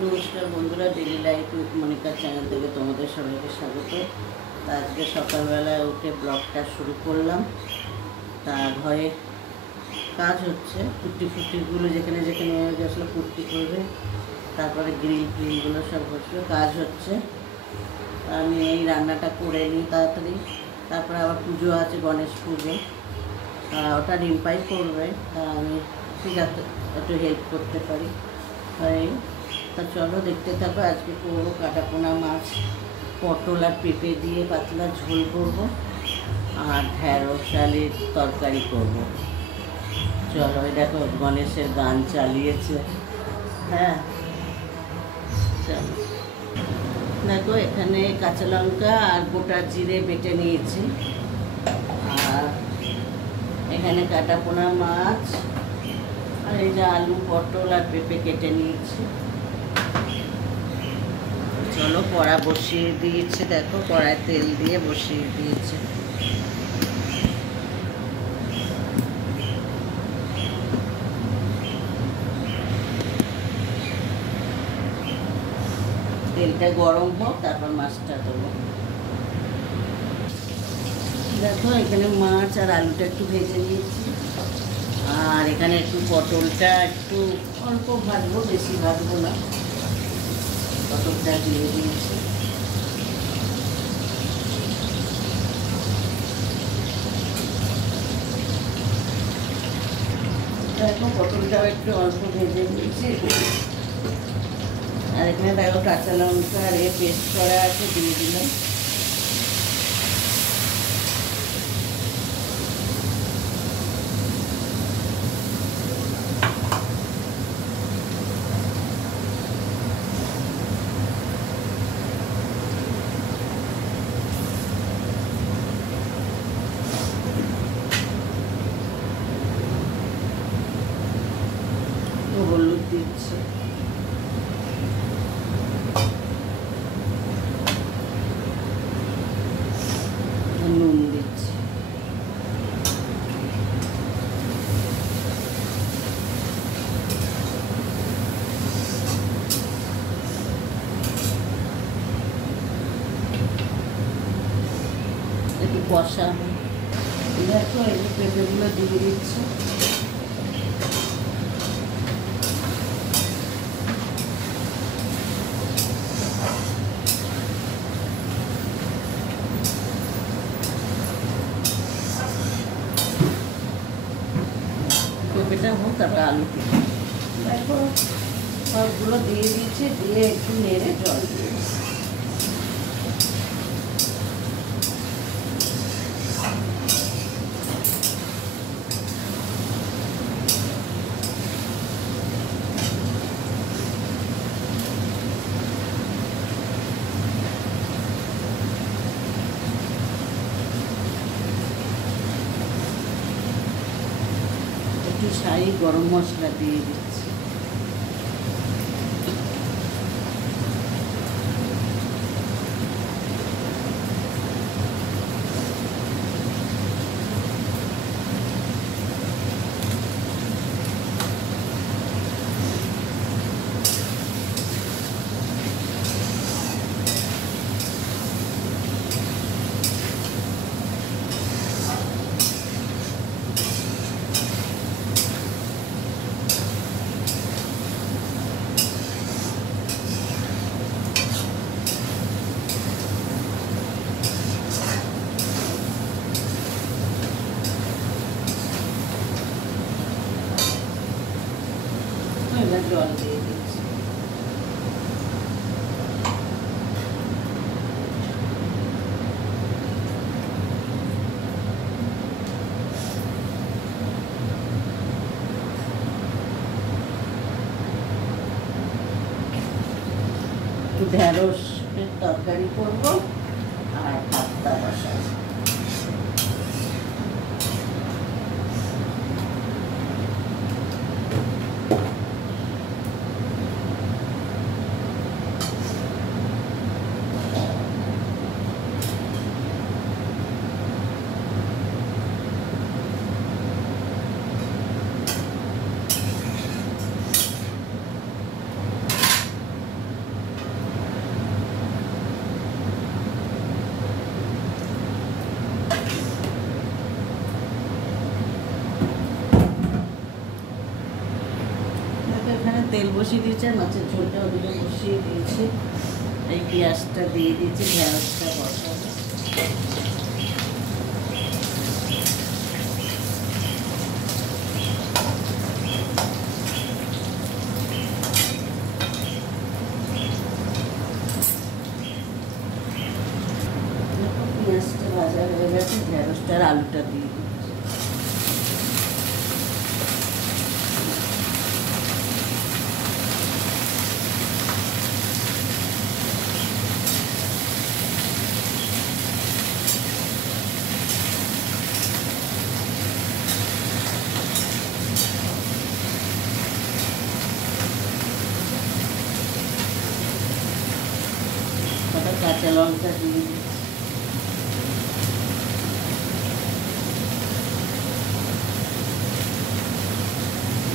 নমস্কার বন্ধুরা, daily life with মনিকার channel থেকে তোমাদের সবাইকে স্বাগত। তা আজকে সকালবেলায় উঠে ব্লগটা শুরু করলাম। তা ঘরে কাজ হচ্ছে, ফুটিগুলো যেখানে যেখানে হয়ে গেছিলো ফুটি করবে, তারপরে গ্রিল ফ্রিলগুলো সব হচ্ছে, কাজ হচ্ছে। আমি এই রান্নাটা করে নিই তাড়াতাড়ি, তারপরে আবার পুজো আছে, গণেশ পুজো, ওটা রিম্পাই করবে। তা আমি ঠিক আছে একটু হেল্প করতে পারি। তাই তা চলো দেখতে থাকো। আজকে করবো কাটাপোনা মাছ, পটল আর পেঁপে দিয়ে পাতলা ঝোল করবো, আর ঢ্যাঁড়স ডালের তরকারি করব। চলো, ওই দেখো গণেশের গান চালিয়েছে। হ্যাঁ চলো, দেখো এখানে কাঁচা লঙ্কা আর গোটা জিরে বেটে নিয়েছি, আর এখানে কাটাপোনা মাছ, আর এই যে আলু পটল আর পেঁপে কেটে নিয়েছি। চলো, কড়া বসিয়ে দিয়েছে, দেখো কড়ায় তেল দিয়ে বসিয়ে দিয়েছে। তেলটা গরম হোক, তারপর মাছটা দেবো। দেখো এখানে মাছ আর আলুটা একটু ভেজে নিয়েছি, আর এখানে একটু পটলটা একটু অল্প ভাজবো, বেশি ভাজবো না। পটলটা দিয়ে দিয়েছি। দেখো পটলটাও একটু অল্প ভেজে দিয়েছি, আর এখানে দেখো কাঁচা লঙ্কা আর পেস্ট করা আছে, দিয়ে দিলাম। হলুদ দিচ্ছি, নুন দিচ্ছি, একটু কষা। দেখো এই যে পেঁপেগুলো দিয়ে দিচ্ছি। পেঁপেটা হোক, তারপরে আলু দিয়ে দেখো সবগুলো দিয়ে দিচ্ছি, দিয়ে একটু নেড়ে জল দিয়ে একটু শাহি গরম মশলা দিয়ে দিচ্ছি। এবার জল দিয়ে দিচ্ছি। একটু ঢ্যাঁড়সের তরকারি করবো, আর ভাতটা বসাবো। তেল বসিয়ে দিয়েছে, মাছের ঝোলটা ওদিকে বসিয়ে দিয়েছি। এই পেঁয়াজটা দিয়ে দিয়েছি, ঢেঁড়সটা বসাবো। পেঁয়াজটা ভাজা হয়ে গেছে, ঢেঁড়সটার আলুটা দিয়ে দিচ্ছি। কটা কাঁচা লঙ্কা দিয়ে দিচ্ছি।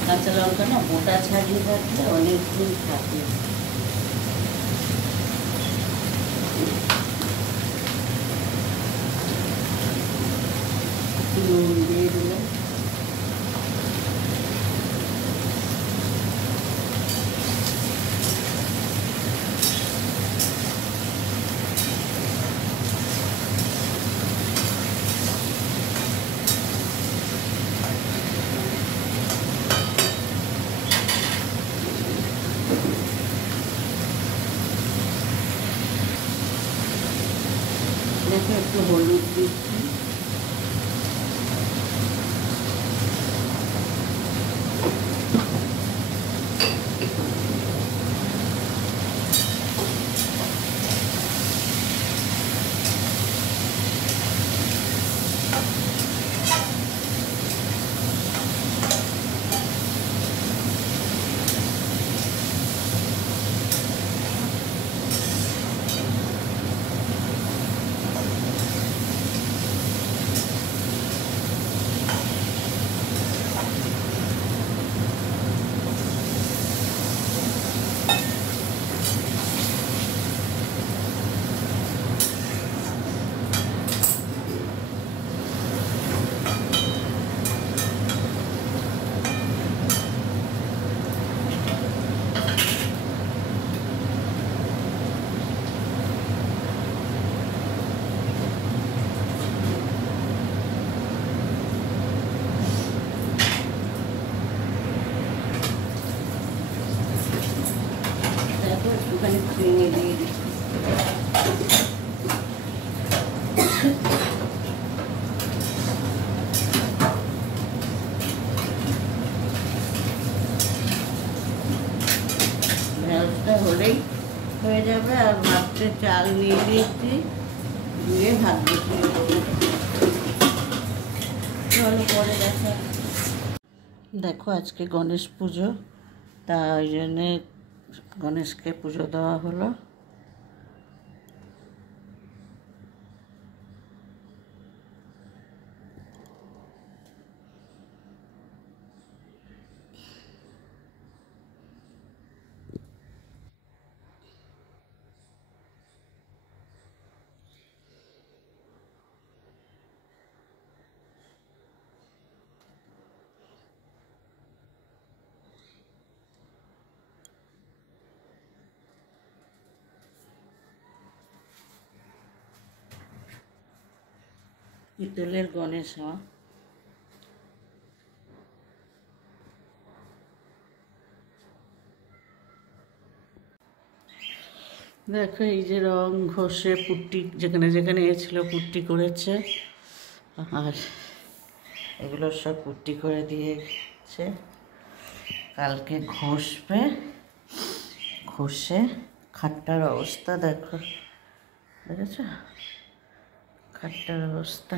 কাঁচা লঙ্কা না মোটা ছাড়িয়ে থাকলে অনেকদিন থাকে। নুন দিয়ে দিলাম। দেখো একটু হলুদ দিচ্ছি। দেখো একটুখানি চিনি দিয়ে দিচ্ছি। ঢেঁড়সটা হলেই হয়ে যাবে। আর ভাতটা চাল নিয়ে দিয়েছি, দিয়ে ভাত বসিয়ে দেবো। চলো পরে দেখা। দেখো আজকে গণেশ পুজো, তাই জন্যে গণেশকে পুজো দেওয়া হলো। পিতলের গণেশ মা। দেখো এই যে রং ঘষে পুট্টি যেখানে যেখানে ছিল পুট্টি করেছে, আর এগুলো সব পুট্টি করে দিয়েছে। কালকে ঘষবে, ঘষে খাটটার অবস্থা দেখো, দেখেছ খাটটার অবস্থা।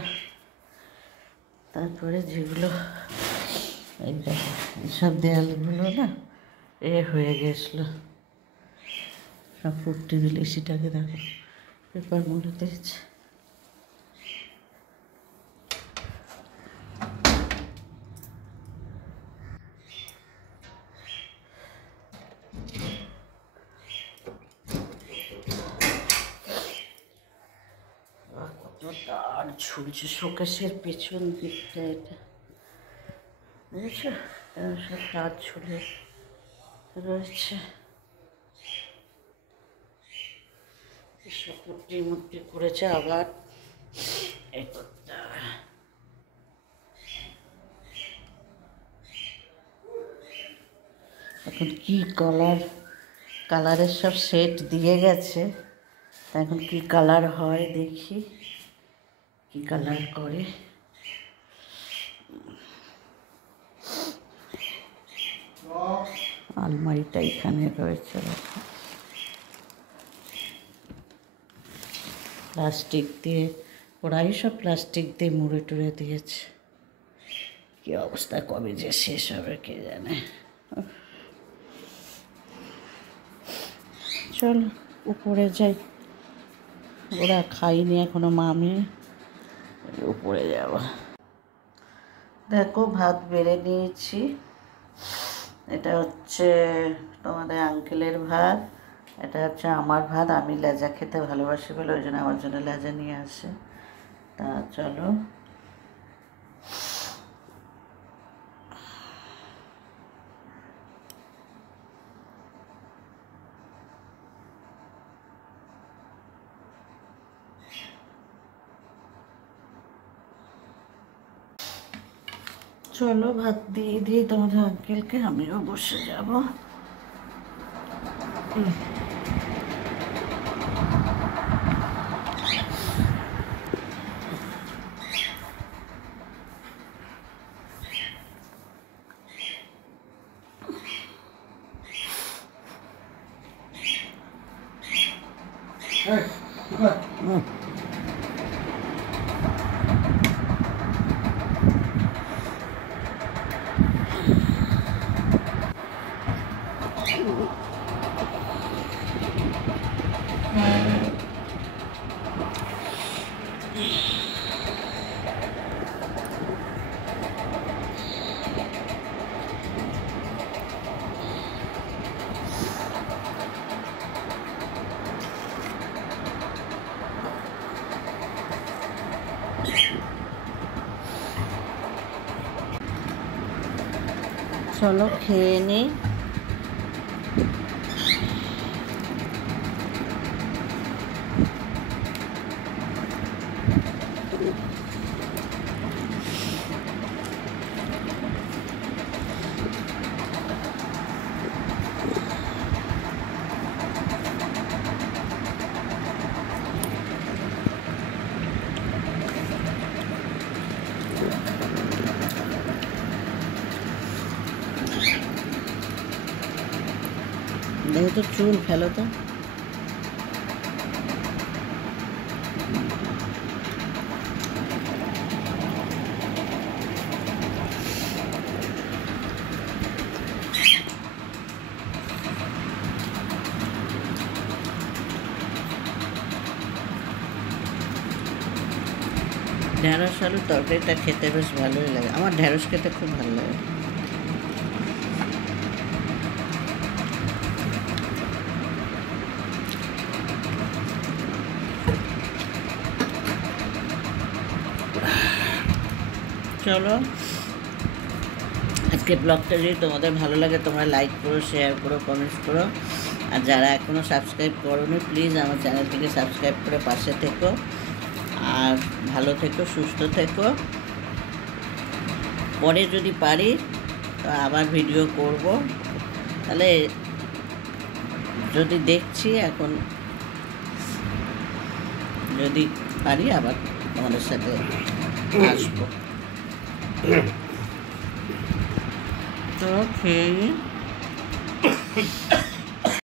তারপরে যেগুলো এই দেখো এইসব দেয়ালগুলো না হয়ে গেছিলো, সব পুট্টি দিলে সেটাকে দেখো পেপার মুড়ে দিয়েছে। কত তার ঝুলছে শোকেসের পেছন দিকটা, এটা বুঝেছ সব তার ঝুলে রয়েছে, পুটি মুটি করেছে, আবার এ করতে হবে। এখন কি কালারের সব সেট দিয়ে গেছে, এখন কি কালার হয় দেখি, কি কালার করে। আলমারিটা এখানে রয়েছে, প্লাস্টিক দিয়ে ওরাই সব প্লাস্টিক দিয়ে মুড়ে টুড়ে দিয়েছে। কি অবস্থা, কবে যে শেষ হবে কে জানে। চল উপরে যাই, ওরা খাইনি এখনো, মামি উপরে যাব। দেখো ভাত বেড়ে নিয়েছি, এটা হচ্ছে তোমাদের আঙ্কেলের ভাত, এটা হচ্ছে আমার ভাত। আমি লেজা খেতে ভালোবাসি বলে ওই জন্য আমার জন্য লেজা নিয়ে আসে। তা চলো ভাত দিয়ে দিয়ে তোমাদের আঙ্কেলকে, আমিও বসে যাব। চলো খেয়ে নিই। দেখো তো চুল ফেলো তো, ঢেঁড়স আলুর তরকারিটা খেতে বেশ ভালোই লাগে, আমার ঢেঁড়স খেতে খুব ভালো লাগে। চলো আজকে ব্লগটা যদি তোমাদের ভালো লাগে তোমরা লাইক করো, শেয়ার করো, কমেন্টস করো। আর যারা এখনও সাবস্ক্রাইব করোনি প্লিজ আমার চ্যানেলটিকে সাবস্ক্রাইব করে পাশে থেকো। আর ভালো থেকো, সুস্থ থেকো। পরে যদি পারি তো আবার ভিডিও করব, তাহলে যদি দেখছি এখন যদি পারি আবার তোমাদের সাথে আসবো। তো খেয়ে